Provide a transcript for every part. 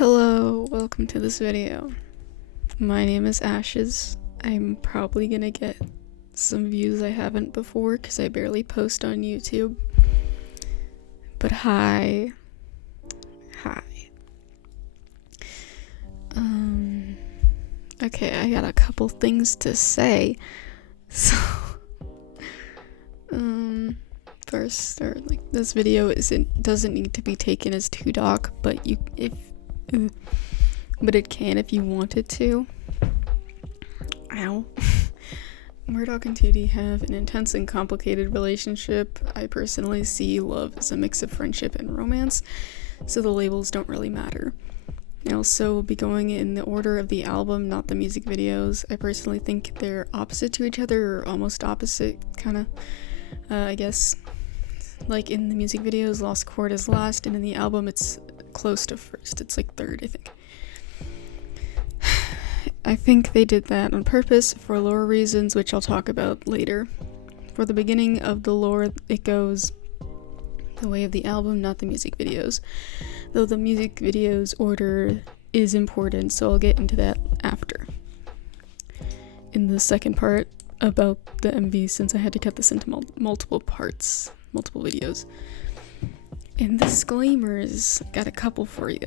Hello, welcome to this video. My name is Ashes. I'm probably gonna get some views I haven't before because I barely post on YouTube. But hi. Okay, I got a couple things to say. So, first, this video doesn't need to be taken as too dark, but but it can if you want it to. Ow. Murdoch and Tootie have an intense and complicated relationship. I personally see love as a mix of friendship and romance, so the labels don't really matter. I also will be going in the order of the album, not the music videos. I personally think they're opposite to each other, or almost opposite, kinda. I guess, like in the music videos, Lost Chord is last, and in the album it's close to first. It's like third, I think. I think they did that on purpose for lore reasons, which I'll talk about later. For the beginning of the lore, it goes the way of the album, not the music videos. Though the music videos order is important, so I'll get into that after. In the second part about the MV, since I had to cut this into multiple parts, multiple videos. And disclaimers, got a couple for you.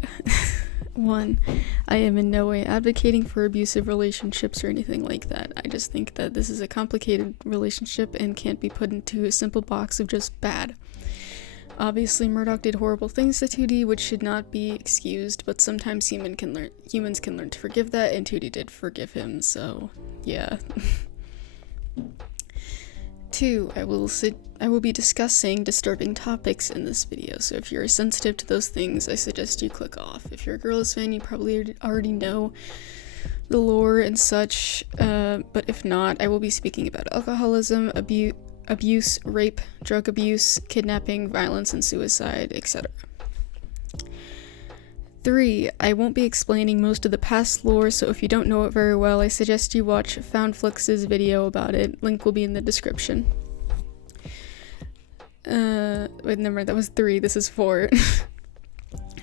1, I am in no way advocating for abusive relationships or anything like that. I just think that this is a complicated relationship and can't be put into a simple box of just bad. Obviously, Murdoch did horrible things to Tootie, which should not be excused, but sometimes humans can learn to forgive that, and Tootie did forgive him, so yeah. 2, I will be discussing disturbing topics in this video, so if you're sensitive to those things, I suggest you click off. If you're a Gorillaz fan, you probably already know the lore and such, but if not, I will be speaking about alcoholism, abuse, rape, drug abuse, kidnapping, violence and suicide, etc. 3, I won't be explaining most of the past lore, so if you don't know it very well, I suggest you watch Foundflix's video about it. Link will be in the description. Wait, never mind, that was 3, this is 4.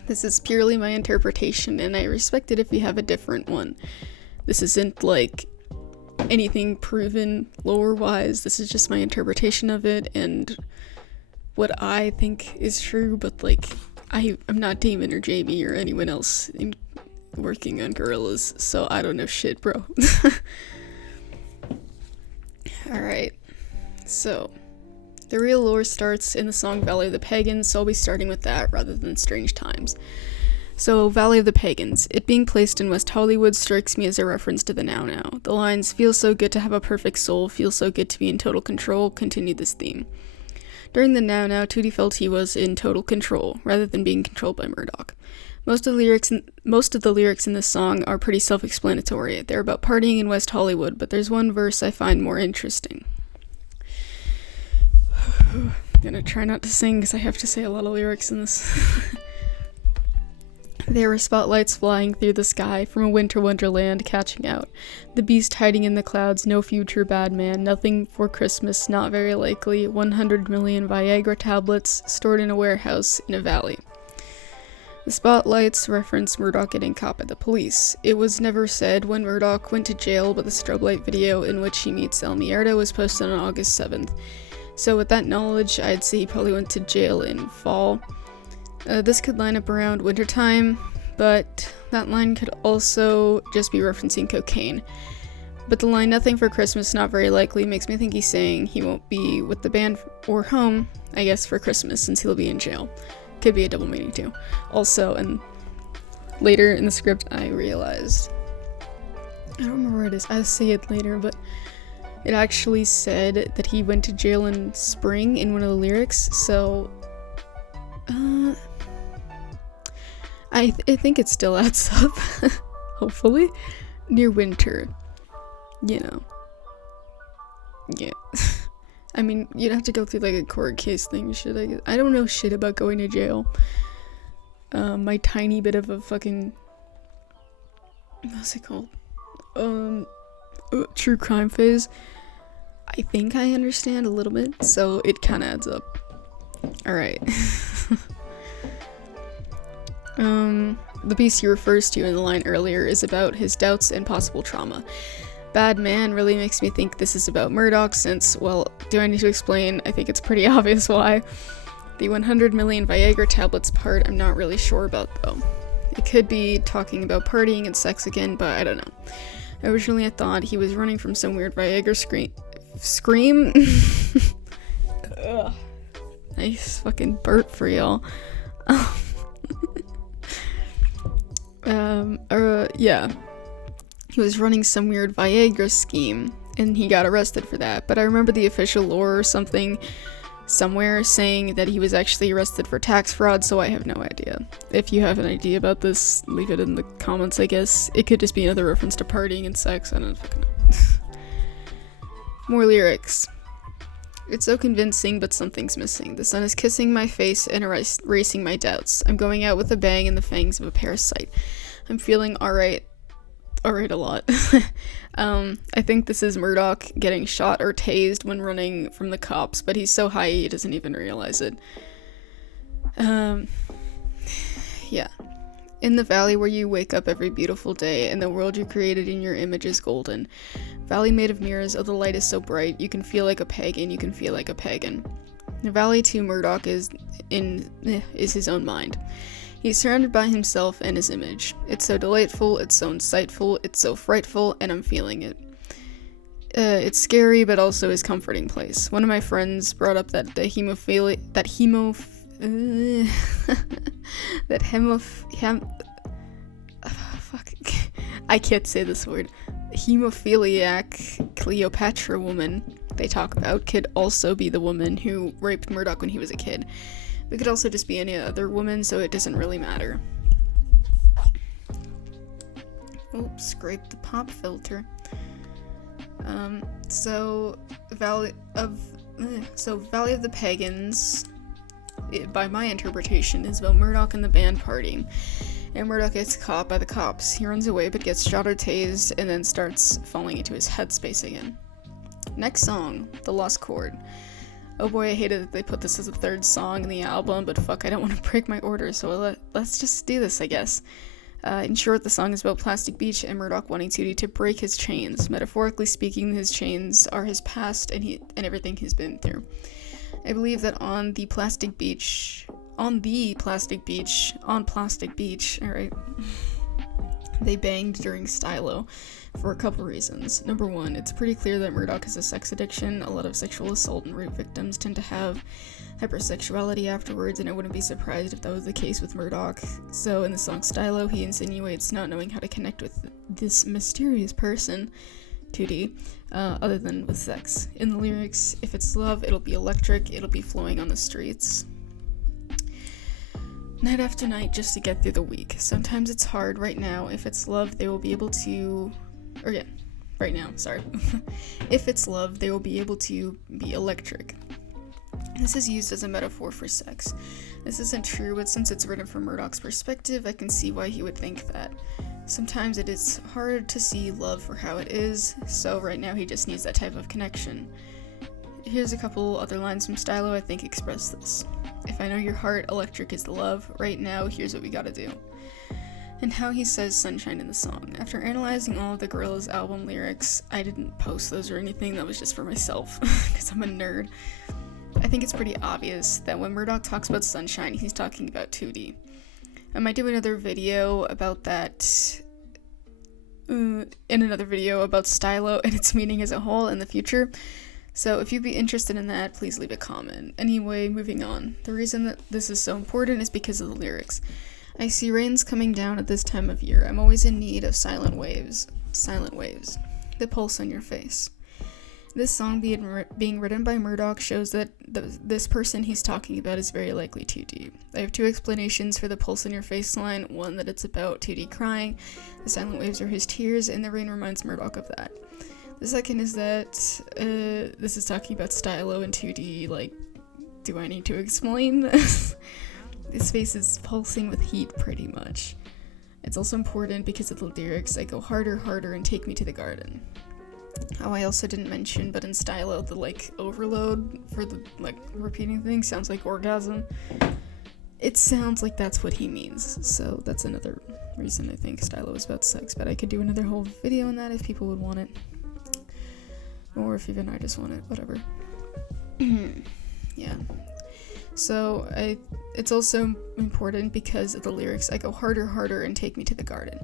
This is purely my interpretation, and I respect it if you have a different one. This isn't, like, anything proven lore-wise, this is just my interpretation of it, and what I think is true, but, like, I'm not Damon or Jamie or anyone else working on Gorillaz, so I don't know shit, bro. Alright, so the real lore starts in the song Valley of the Pagans, so I'll be starting with that rather than Strange Times. So, Valley of the Pagans. It being placed in West Hollywood strikes me as a reference to the Now Now. The lines, "Feels so good to have a perfect soul, feels so good to be in total control," continue this theme. During the Now Now, Tootie felt he was in total control, rather than being controlled by Murdoch. Most of the lyrics in this song are pretty self-explanatory. They're about partying in West Hollywood, but there's one verse I find more interesting. I'm gonna try not to sing because I have to say a lot of lyrics in this. There were spotlights flying through the sky from a winter wonderland catching out. The beast hiding in the clouds, no future bad man, nothing for Christmas, not very likely, 100 million Viagra tablets stored in a warehouse in a valley. The spotlights reference Murdoch getting caught by the police. It was never said when Murdoch went to jail, but the strobe light video in which he meets El Mierda was posted on August 7th. So with that knowledge, I'd say he probably went to jail in fall. This could line up around wintertime, but that line could also just be referencing cocaine. But the line, "nothing for Christmas, not very likely," makes me think he's saying he won't be with the band or home, I guess, for Christmas, since he'll be in jail. Could be a double meaning too. Also, and later in the script, I realized, I don't remember where it is, I'll say it later, but it actually said that he went to jail in spring in one of the lyrics, so I think it still adds up, hopefully, near winter, you know, yeah. I mean, you'd have to go through like a court case thing, I don't know shit about going to jail. My tiny bit of a fucking, what's it called, true crime phase, I think I understand a little bit, so it kinda adds up. Alright. The beast he refers to in the line earlier is about his doubts and possible trauma. Bad man really makes me think this is about Murdoch since, well, do I need to explain? I think it's pretty obvious why. The 100 million Viagra tablets part I'm not really sure about though. It could be talking about partying and sex again, but I don't know. Originally I thought he was running from some weird Viagra scream? Ugh. Nice fucking burp for y'all. Yeah. He was running some weird Viagra scheme, and he got arrested for that. But I remember the official lore or something somewhere saying that he was actually arrested for tax fraud, so I have no idea. If you have an idea about this, leave it in the comments, I guess. It could just be another reference to partying and sex, I don't fucking know. More lyrics. It's so convincing, but something's missing. The sun is kissing my face and erasing my doubts. I'm going out with a bang in the fangs of a parasite. I'm feeling alright a lot. I think this is Murdoch getting shot or tased when running from the cops, but he's so high he doesn't even realize it. Yeah. In the valley where you wake up every beautiful day, and the world you created in your image is golden. Valley made of mirrors, oh the light is so bright, you can feel like a pagan, you can feel like a pagan. The valley to Murdoch is his own mind. He's surrounded by himself and his image. It's so delightful, it's so insightful, it's so frightful, and I'm feeling it. It's scary, but also his comforting place. One of my friends brought up that I can't say this word. Hemophiliac Cleopatra woman they talk about could also be the woman who raped Murdoch when he was a kid. It could also just be any other woman, so it doesn't really matter. Oops, scrape the pop filter. Valley of the Pagans, by my interpretation, is about Murdoch and the band partying. And Murdoch gets caught by the cops. He runs away but gets shot or tased and then starts falling into his headspace again. Next song, The Lost Chord. Oh boy, I hated that they put this as a third song in the album, but fuck, I don't want to break my order, so let's just do this, I guess. In short, the song is about Plastic Beach and Murdoch wanting Tootie to break his chains. Metaphorically speaking, his chains are his past and everything he's been through. I believe that on Plastic Beach, alright, they banged during Stylo for a couple reasons. Number one, it's pretty clear that Murdoch has a sex addiction. A lot of sexual assault and rape victims tend to have hypersexuality afterwards, and I wouldn't be surprised if that was the case with Murdoch. So in the song Stylo, he insinuates not knowing how to connect with this mysterious person, Tootie, other than with sex. In the lyrics, if it's love, it'll be electric, it'll be flowing on the streets. Night after night just to get through the week. Sometimes it's hard. Right now, if it's love, they will be able to... If it's love, they will be able to be electric. This is used as a metaphor for sex. This isn't true, but since it's written from Murdoch's perspective, I can see why he would think that. Sometimes it is hard to see love for how it is, so right now he just needs that type of connection. Here's a couple other lines from Stylo I think express this. If I know your heart, electric is the love. Right now, here's what we gotta do. And how he says sunshine in the song. After analyzing all of the Gorillaz album lyrics, I didn't post those or anything, that was just for myself, because I'm a nerd. I think it's pretty obvious that when Murdoch talks about sunshine, he's talking about Tootie. I might do another video about that, in another video about Stylo and its meaning as a whole in the future. So if you'd be interested in that, please leave a comment. Anyway, moving on. The reason that this is so important is because of the lyrics. I see rains coming down at this time of year. I'm always in need of silent waves. The pulse on your face. This song being written by Murdoch shows that this person he's talking about is very likely Tootie. I have two explanations for the pulse on your face line. One, that it's about Tootie crying. The silent waves are his tears, and the rain reminds Murdoch of that. The second is that this is talking about Stylo and 2D, like, do I need to explain this? His face is pulsing with heat, pretty much. It's also important because of the lyrics, I go harder, harder, and take me to the garden. Oh, I also didn't mention, but in Stylo, the, like, overload for the, like, repeating thing sounds like orgasm. It sounds like that's what he means, so that's another reason I think Stylo is about sex, but I could do another whole video on that if people would want it. Or if even I just want it, whatever. Yeah. So, it's also important because of the lyrics. I go harder, harder, and take me to the garden.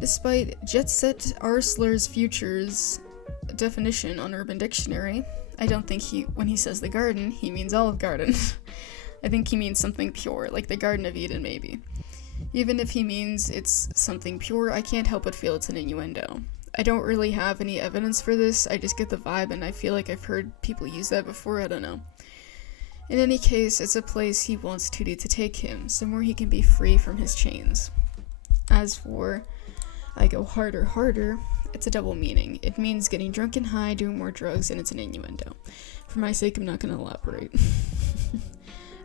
Despite Jet Set Arsler's Futures definition on Urban Dictionary, I don't think when he says the garden, he means Olive Garden. I think he means something pure, like the Garden of Eden, maybe. Even if he means it's something pure, I can't help but feel it's an innuendo. I don't really have any evidence for this, I just get the vibe, and I feel like I've heard people use that before, I don't know. In any case, it's a place he wants Tootie to take him, somewhere he can be free from his chains. As for I go harder, harder, it's a double meaning. It means getting drunk and high, doing more drugs, and it's an innuendo. For my sake, I'm not going to elaborate.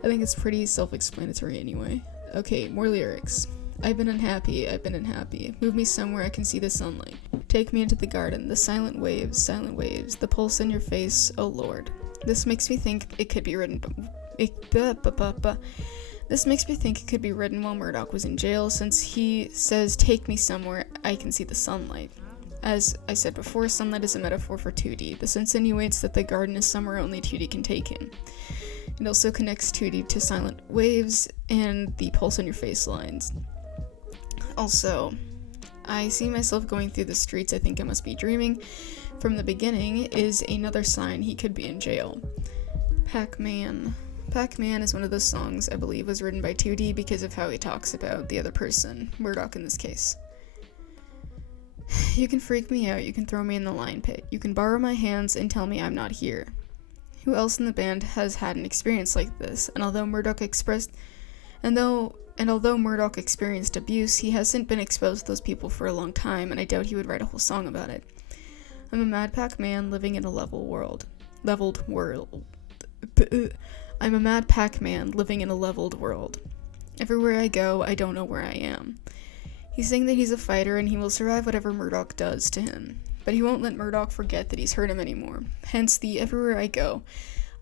I think it's pretty self-explanatory anyway. Okay, more lyrics. I've been unhappy, move me somewhere I can see the sunlight. Take me into the garden, the silent waves, the pulse in your face, oh lord. This makes me think it could be written This makes me think it could be written while Murdoch was in jail, since he says, take me somewhere I can see the sunlight. As I said before, sunlight is a metaphor for Tootie. This insinuates that the garden is somewhere only Tootie can take him. It also connects Tootie to silent waves and the pulse on your face lines. Also, I see myself going through the streets, I think I must be dreaming. From the beginning is another sign he could be in jail. Pac-Man. Pac-Man is one of those songs I believe was written by Tootie because of how he talks about the other person, Murdoch in this case. You can freak me out, you can throw me in the lion pit, you can borrow my hands and tell me I'm not here. Who else in the band has had an experience like this? And although Murdoch experienced abuse, he hasn't been exposed to those people for a long time, and I doubt he would write a whole song about it. I'm a Mad Pac-Man living in a leveled world. I'm a Mad Pac-Man living in a leveled world. Everywhere I go, I don't know where I am. He's saying that he's a fighter and he will survive whatever Murdoch does to him. But he won't let Murdoch forget that he's hurt him anymore. Hence the everywhere I go,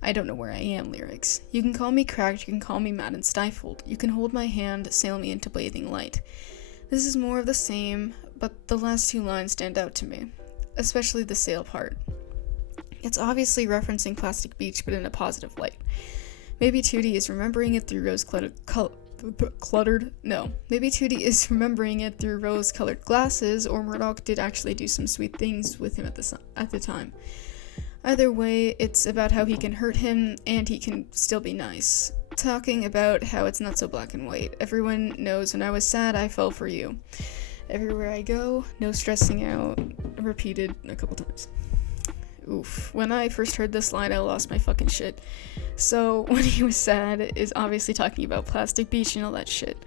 I don't know where I am lyrics. You can call me cracked, you can call me mad and stifled. You can hold my hand, sail me into bathing light. This is more of the same, but the last two lines stand out to me. Especially the sail part. It's obviously referencing Plastic Beach, but in a positive light. Maybe Tootie is remembering it through Maybe Tootie is remembering it through rose-colored glasses, or Murdoch did actually do some sweet things with him at the time. Either way, it's about how he can hurt him, and he can still be nice. Talking about how it's not so black and white. Everyone knows when I was sad, I fell for you. Everywhere I go, no stressing out, repeated a couple times. Oof. When I first heard this line, I lost my fucking shit. So, when he was sad is obviously talking about Plastic Beach and all that shit.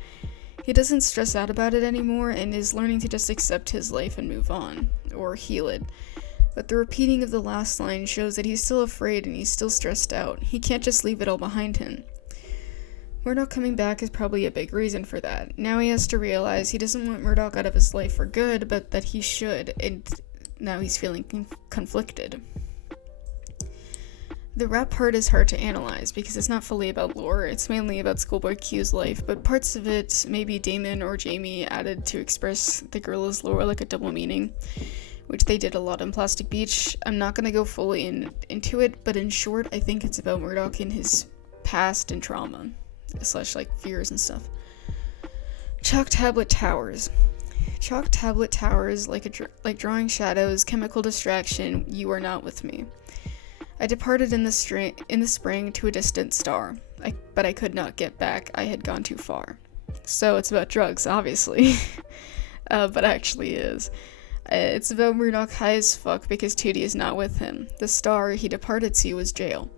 He doesn't stress out about it anymore and is learning to just accept his life and move on, or heal it. But the repeating of the last line shows that he's still afraid and he's still stressed out. He can't just leave it all behind him. Murdoch coming back is probably a big reason for that. Now he has to realize he doesn't want Murdoch out of his life for good, but that he should, and now he's feeling conflicted. The rap part is hard to analyze because it's not fully about lore, it's mainly about Schoolboy Q's life, but parts of it, maybe Damon or Jamie added to express the Gorillaz lore like a double meaning, which they did a lot in Plastic Beach. I'm not going to go fully into it, but in short, I think it's about Murdoch and his past and trauma, / like fears and stuff. Chalk Tablet Towers. Chalk tablet towers like drawing shadows, chemical distraction, you are not with me. I departed in the spring to a distant star, but I could not get back, I had gone too far. So it's about drugs, obviously, but actually is. It's about Murdoch high as fuck because Tootie is not with him. The star he departed to was jail.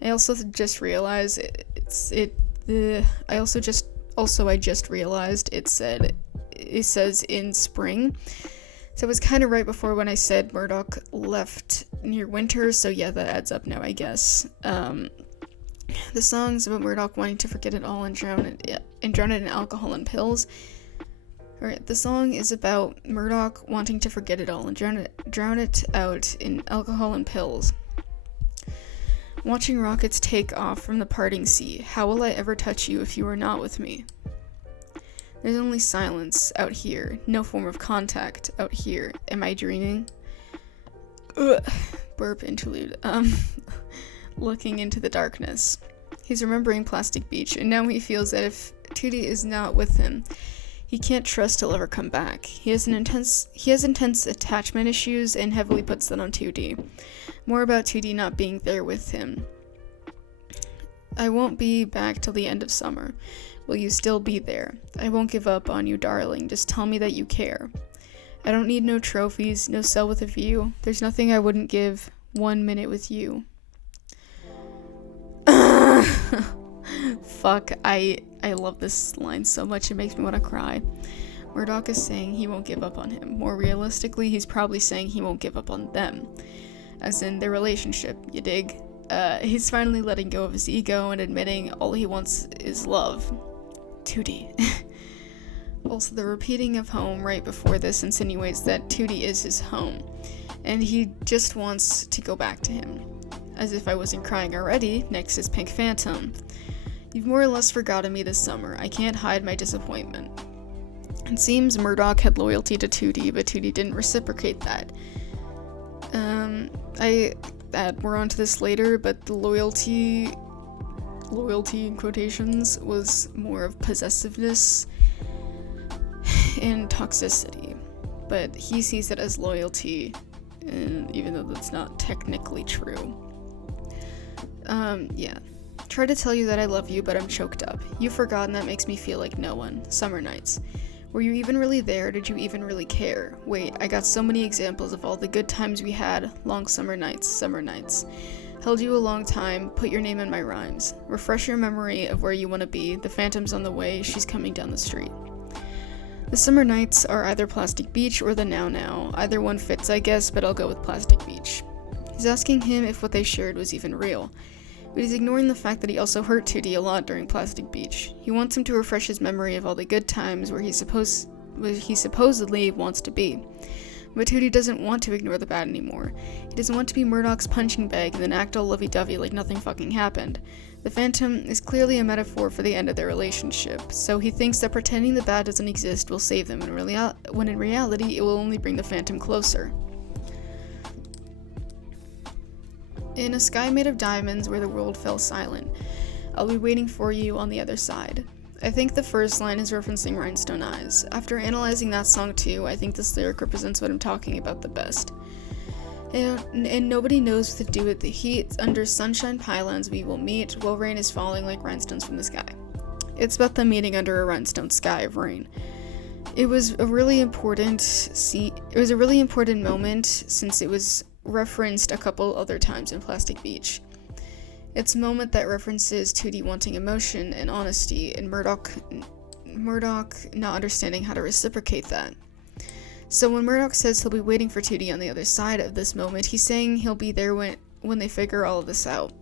I also just realized I just realized it says in spring. So it was kind of right before when I said Murdoch left near winter, so yeah, that adds up now, I guess. The song's about Murdoch wanting to forget it all and drown it in alcohol and pills. The song is about Murdoch wanting to forget it all and drown it out in alcohol and pills. Watching rockets take off from the parting sea, how will I ever touch you if you are not with me? There's only silence out here, no form of contact out here. Am I dreaming? Ugh. Burp interlude. Looking into the darkness. He's remembering Plastic Beach, and now he feels that if Tootie is not with him, he can't trust he'll ever come back. He has intense attachment issues and heavily puts that on 2D. More about 2D not being there with him. I won't be back till the end of summer. Will you still be there? I won't give up on you, darling. Just tell me that you care. I don't need no trophies, no cell with a view. There's nothing I wouldn't give 1 minute with you. Fuck, I love this line so much it makes me want to cry. Murdoch is saying he won't give up on him. More realistically, he's probably saying he won't give up on them. As in their relationship, you dig? He's finally letting go of his ego and admitting all he wants is love. 2D. Also, the repeating of home right before this insinuates that 2D is his home, and he just wants to go back to him. As if I wasn't crying already, next is Pink Phantom. You've more or less forgotten me this summer. I can't hide my disappointment. It seems Murdoch had loyalty to 2D, but 2D didn't reciprocate that. We're onto this later, but the loyalty in quotations was more of possessiveness and toxicity. But he sees it as loyalty, even though that's not technically true. Yeah. Try to tell you that I love you, but I'm choked up. You've forgotten that makes me feel like no one. Summer nights. Were you even really there? Did you even really care? Wait, I got so many examples of all the good times we had. Long summer nights. Held you a long time, put your name in my rhymes. Refresh your memory of where you want to be. The phantom's on the way, she's coming down the street. The summer nights are either Plastic Beach or the Now Now. Either one fits, I guess, but I'll go with Plastic Beach. He's asking him if what they shared was even real. But he's ignoring the fact that he also hurt 2D a lot during Plastic Beach. He wants him to refresh his memory of all the good times where he supposedly wants to be. But 2D doesn't want to ignore the bad anymore. He doesn't want to be Murdoch's punching bag and then act all lovey-dovey like nothing fucking happened. The Phantom is clearly a metaphor for the end of their relationship, so he thinks that pretending the bad doesn't exist will save them, when in reality it will only bring the Phantom closer. In a sky made of diamonds where the world fell silent, I'll be waiting for you on the other side. I think the first line is referencing Rhinestone Eyes. After analyzing that song too, I think this lyric represents what I'm talking about the best. And nobody knows what to do with the heat. Under sunshine pylons we will meet, while rain is falling like rhinestones from the sky. It's about them meeting under a rhinestone sky of rain. It was a really important moment since it was referenced a couple other times in Plastic Beach. It's a moment that references 2D wanting emotion and honesty, and Murdoch not understanding how to reciprocate that. So when Murdoch says he'll be waiting for 2D on the other side of this moment, he's saying he'll be there when they figure all of this out.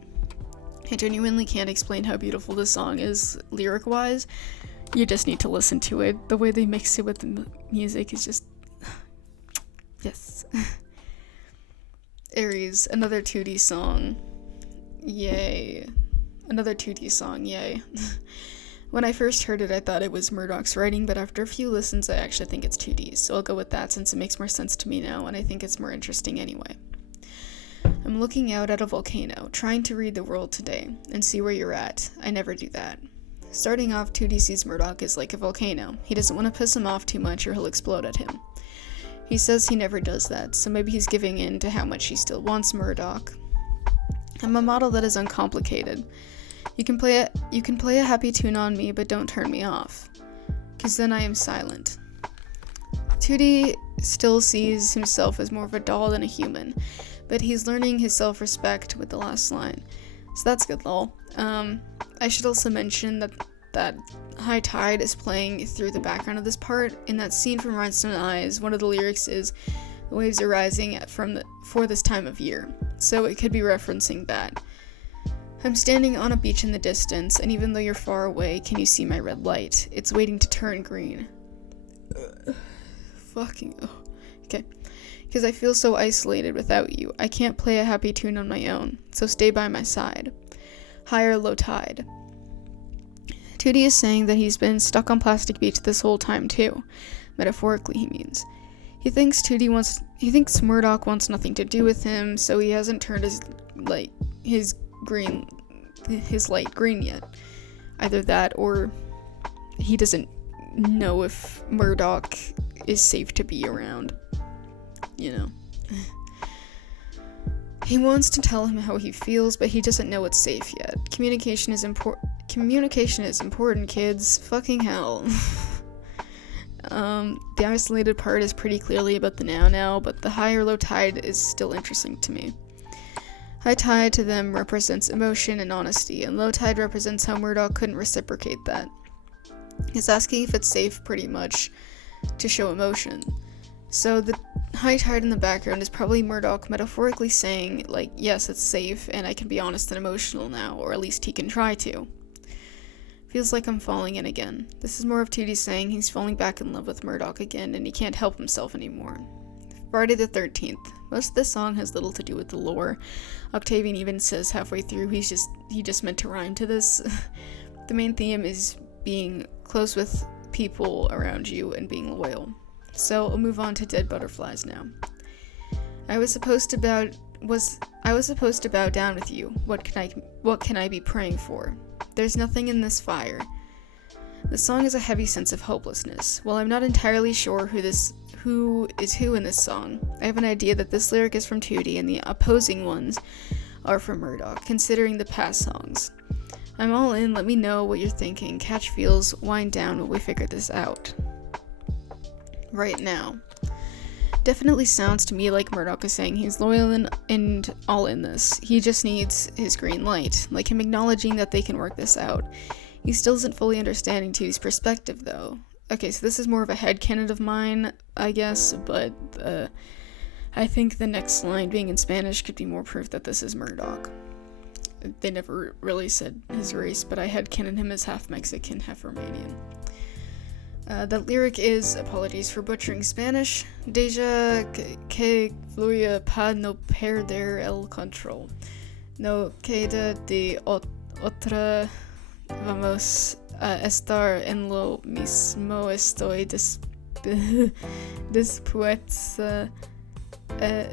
I genuinely can't explain how beautiful this song is lyric-wise. You just need to listen to it. The way they mix it with the music is just... yes. Aries, another 2D song. Yay. Another 2D song, yay. When I first heard it, I thought it was Murdoch's writing, but after a few listens, I actually think it's 2D, so I'll go with that since it makes more sense to me now, and I think it's more interesting anyway. I'm looking out at a volcano, trying to read the world today, and see where you're at. I never do that. Starting off, 2D sees Murdoch as like a volcano. He doesn't want to piss him off too much or he'll explode at him. He says he never does that, so maybe he's giving in to how much he still wants Murdoch. I'm a model that is uncomplicated. You can play a happy tune on me, but don't turn me off, 'cause then I am silent. 2D still sees himself as more of a doll than a human, but he's learning his self-respect with the last line. So that's good, lol. I should also mention that High Tide is playing through the background of this part. In that scene from Rhinestone Eyes, one of the lyrics is, "The waves are rising for this time of year," so it could be referencing that. I'm standing on a beach in the distance, and even though you're far away, can you see my red light? It's waiting to turn green. Okay. because I feel so isolated without you. I can't play a happy tune on my own, so stay by my side. High or low tide. Tootie is saying that he's been stuck on Plastic Beach this whole time too. Metaphorically, he means. He thinks Murdoch wants nothing to do with him, so he hasn't turned his light green yet. Either that, or he doesn't know if Murdoch is safe to be around. You know. He wants to tell him how he feels, but he doesn't know it's safe yet. Communication is important, kids. Fucking hell. The isolated part is pretty clearly about the now, but the high or low tide is still interesting to me. High tide to them represents emotion and honesty, and low tide represents how Murdoch couldn't reciprocate that. He's asking if it's safe, pretty much, to show emotion. So the high tide in the background is probably Murdoch metaphorically saying, like, yes, it's safe, and I can be honest and emotional now, or at least he can try to. Feels like I'm falling in again. This is more of Tootie saying he's falling back in love with Murdoch again, and he can't help himself anymore. Friday the 13th. Most of this song has little to do with the lore. Octavian even says halfway through he just meant to rhyme to this. The main theme is being close with people around you and being loyal. So I'll move on to Dead Butterflies now. I was supposed to bow down with you. What can I be praying for? There's nothing in this fire. The song has a heavy sense of hopelessness. While I'm not entirely sure who is who in this song, I have an idea that this lyric is from Tootie and the opposing ones are from Murdoch, considering the past songs. I'm all in, let me know what you're thinking. Catch feels, wind down while we figure this out. Right now. Definitely sounds to me like Murdoch is saying he's loyal and all in this. He just needs his green light, like him acknowledging that they can work this out. He still isn't fully understanding Tootie's perspective, though. Okay, so this is more of a headcanon of mine, I guess, but I think the next line being in Spanish could be more proof that this is Murdoch. They never really said his race, but I headcanon him as half Mexican, half Romanian. The lyric is, apologies for butchering Spanish, Deja que fluya pa no perder el control. No queda de otra, vamos a estar en lo mismo, estoy dispuesta a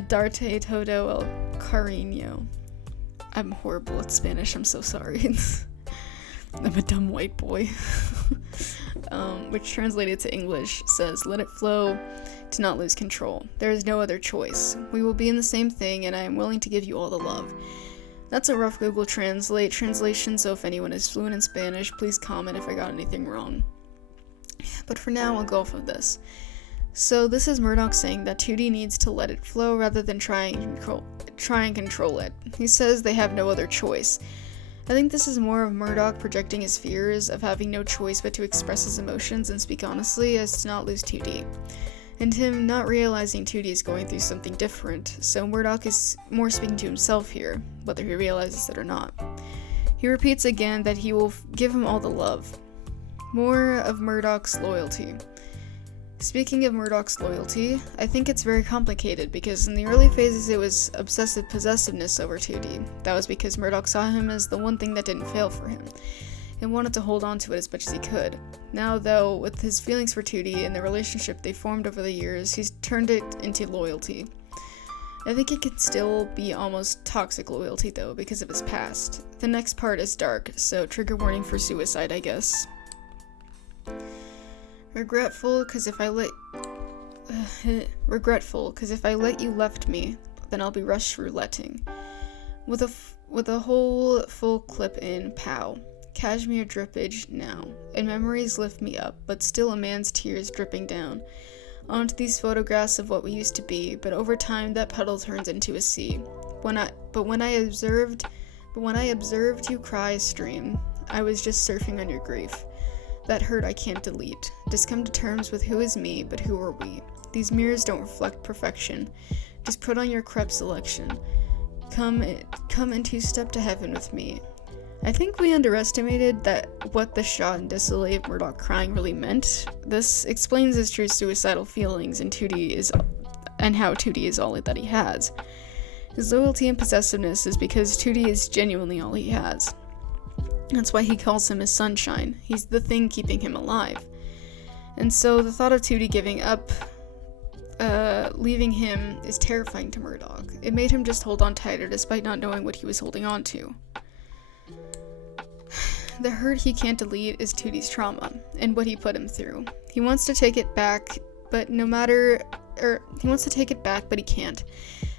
darte todo el cariño. I'm horrible at Spanish, I'm so sorry. I'm a dumb white boy. Which translated to English says, let it flow to not lose control. There is no other choice. We will be in the same thing, and I am willing to give you all the love. That's a rough Google translation, so if anyone is fluent in Spanish, please comment if I got anything wrong. But for now, I'll go off of this. So this is Murdoch saying that Tootie needs to let it flow rather than try and control it. He says they have no other choice. I think this is more of Murdoch projecting his fears of having no choice but to express his emotions and speak honestly as to not lose Tootie. And him not realizing Tootie is going through something different, so Murdoch is more speaking to himself here, whether he realizes it or not. He repeats again that he will give him all the love. More of Murdoch's loyalty. Speaking of Murdoch's loyalty, I think it's very complicated because in the early phases it was obsessive possessiveness over Tootie. That was because Murdoch saw him as the one thing that didn't fail for him, and wanted to hold on to it as much as he could. Now, though, with his feelings for Tootie and the relationship they formed over the years, he's turned it into loyalty. I think it could still be almost toxic loyalty, though, because of his past. The next part is dark, so trigger warning for suicide, I guess. Regretful, cause if I let you left me, then I'll be rush rouletting. With a whole full clip in, pow. Cashmere drippage now, and memories lift me up, but still a man's tears dripping down. Onto these photographs of what we used to be, but over time that puddle turns into a sea. When I observed you cry a stream, I was just surfing on your grief. That hurt I can't delete. Just come to terms with who is me, but who are we? These mirrors don't reflect perfection. Just put on your crepe selection. Come and two-step to heaven with me. I think we underestimated that what the shot and disarray of Murdoch crying really meant. This explains his true suicidal feelings and how Tootie is all that he has. His loyalty and possessiveness is because Tootie is genuinely all he has. That's why he calls him his sunshine. He's the thing keeping him alive. And so the thought of Tootie giving up, leaving him, is terrifying to Murdoch. It made him just hold on tighter despite not knowing what he was holding on to. The hurt he can't delete is Tootie's trauma, and what he put him through. He wants to take it back, but he can't.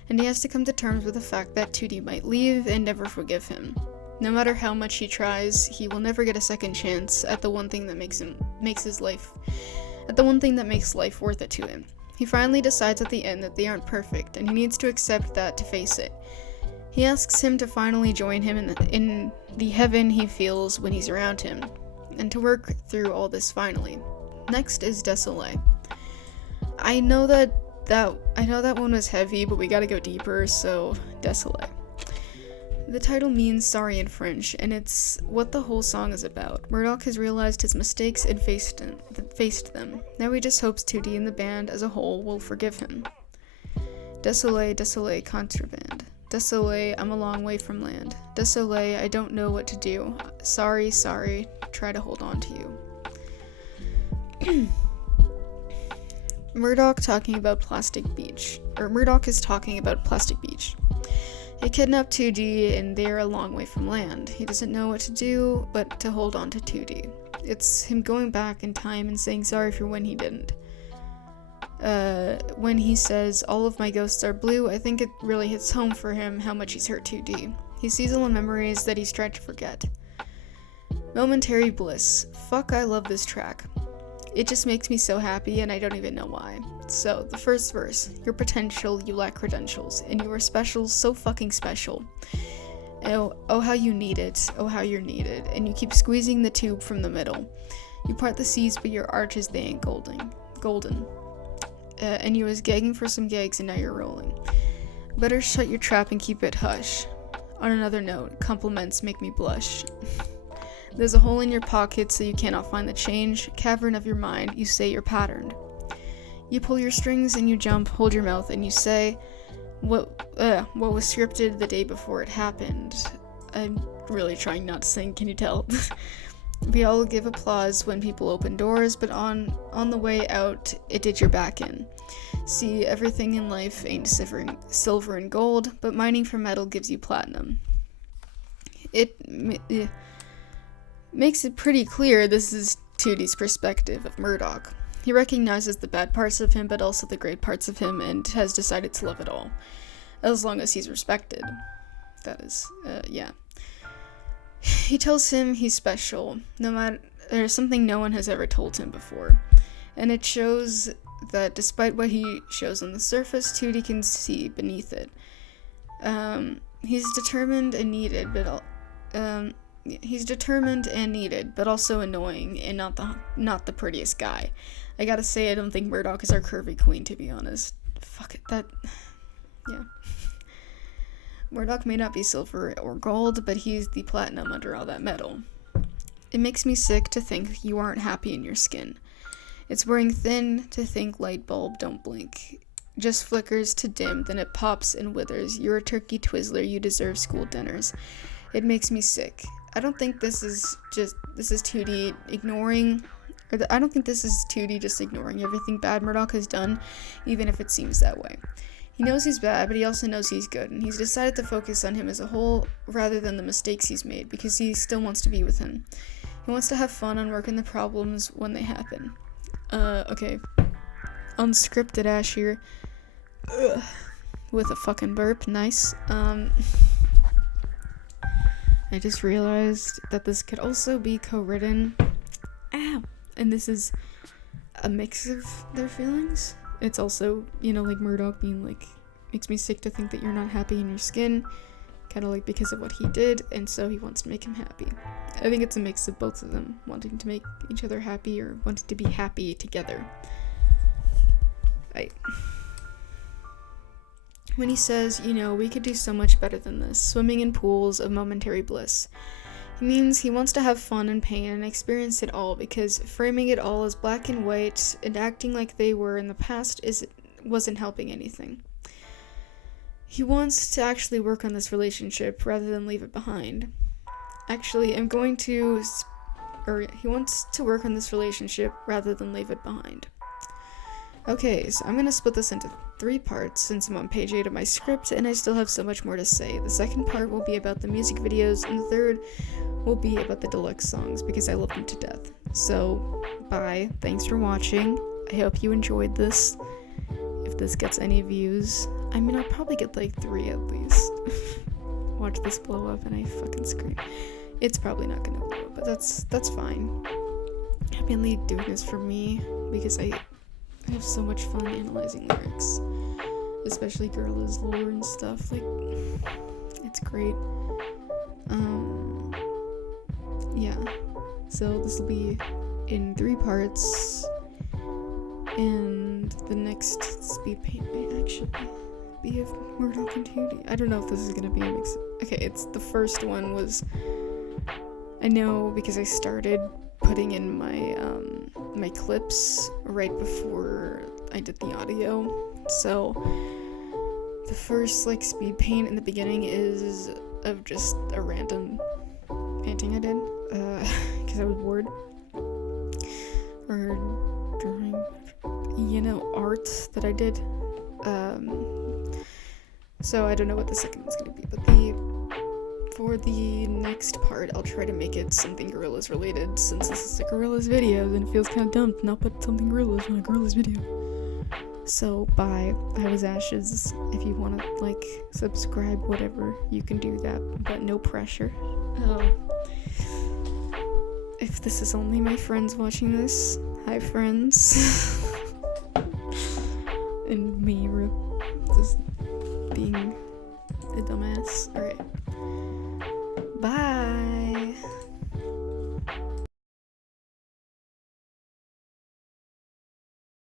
And he has to come to terms with the fact that Tootie might leave and never forgive him. No matter how much he tries, he will never get a second chance at the one thing that makes life worth it to him. He finally decides at the end that they aren't perfect, and he needs to accept that to face it. He asks him to finally join him in the heaven he feels when he's around him, and to work through all this finally. Next is Desolé. I know that one was heavy, but we gotta go deeper, so Desolé. The title means sorry in French, and it's what the whole song is about. Murdoch has realized his mistakes and faced them. Now he just hopes Tootie and the band as a whole will forgive him. Desolé, desolé, contraband. Desolé, I'm a long way from land. Desolé, I don't know what to do. Sorry, try to hold on to you. Murdoch is talking about Plastic Beach. He kidnapped Tootie and they're a long way from land. He doesn't know what to do but to hold on to Tootie. It's him going back in time and saying sorry for when he didn't. When he says, all of my ghosts are blue, I think it really hits home for him how much he's hurt Tootie. He sees all the memories that he's tried to forget. Momentary bliss. Fuck, I love this track. It just makes me so happy and I don't even know why. So, the first verse. Your potential, you lack credentials, and you are special, so fucking special. Oh how you need it, oh how you're needed, and you keep squeezing the tube from the middle. You part the seas, but your arches, they ain't golden. And you was gagging for some gags and now you're rolling. Better shut your trap and keep it hush. On another note, compliments make me blush. There's a hole in your pocket so you cannot find the change. Cavern of your mind, you say you're patterned. You pull your strings and you jump, hold your mouth and you say, what was scripted the day before it happened. I'm really trying not to sing, can you tell? We all give applause when people open doors, but on the way out, it did your back in. See, everything in life ain't silver and gold, but mining for metal gives you platinum. It makes it pretty clear this is Tootie's perspective of Murdoch. He recognizes the bad parts of him, but also the great parts of him, and has decided to love it all. As long as he's respected. That is, yeah. He tells him he's special, there's something no one has ever told him before. And it shows that despite what he shows on the surface, Tootie can see beneath it. He's determined and needed, but also annoying and not the prettiest guy. I gotta say, I don't think Murdoch is our curvy queen, to be honest. Fuck it, yeah. Murdoch may not be silver or gold, but he's the platinum under all that metal. It makes me sick to think you aren't happy in your skin. It's wearing thin to think light bulb don't blink. Just flickers to dim, then it pops and withers. You're a turkey twizzler, you deserve school dinners. It makes me sick. I don't think this is Tootie ignoring, I don't think this is Tootie just ignoring everything bad Murdoch has done, even if it seems that way. He knows he's bad, but he also knows he's good, and he's decided to focus on him as a whole rather than the mistakes he's made, because he still wants to be with him. He wants to have fun on working the problems when they happen. Okay. Unscripted Ash here. Ugh. With a fucking burp, nice. I just realized that this could also be co-written. Ow! And this is a mix of their feelings. It's also, like Murdoch being like, makes me sick to think that you're not happy in your skin, kind of like because of what he did, and so he wants to make him happy. I think it's a mix of both of them, wanting to make each other happy or wanting to be happy together. When he says, we could do so much better than this, swimming in pools of momentary bliss. means he wants to have fun and pain and experience it all, because framing it all as black and white and acting like they were in the past wasn't helping anything. He wants to actually work on this relationship rather than leave it behind. Actually, he wants to work on this relationship rather than leave it behind. Okay, so I'm gonna split this into 3 parts since I'm on page 8 of my script and I still have so much more to say. The second part will be about the music videos, and the third will be about the deluxe songs because I love them to death. So, bye. Thanks for watching. I hope you enjoyed this. If this gets any views, I mean, I'll probably get like 3 at least. Watch this blow up and I fucking scream. It's probably not gonna blow up, but that's fine. I'm mainly doing this for me because I have so much fun analyzing lyrics, especially Gorillaz lore and stuff. Like, it's great. Yeah. So this will be in 3 parts, and the next speed paint may actually be of Mortal Continuity. I don't know if this is gonna be a mix. Okay, it's the first one was. I know because I started putting in my my clips right before I did the audio. So the first like speed paint in the beginning is of just a random painting I did because I was bored, or drawing, art that I did. So I don't know what the second one's gonna be, but for the next part, I'll try to make it something Gorillaz related, since this is a Gorillaz video, and it feels kind of dumb to not put something Gorillaz on a Gorillaz video. So, bye. I was Ashes. If you want to, subscribe, whatever, you can do that, but no pressure. If this is only my friends watching this, hi friends. And me, just being a dumbass. Alright. Bye.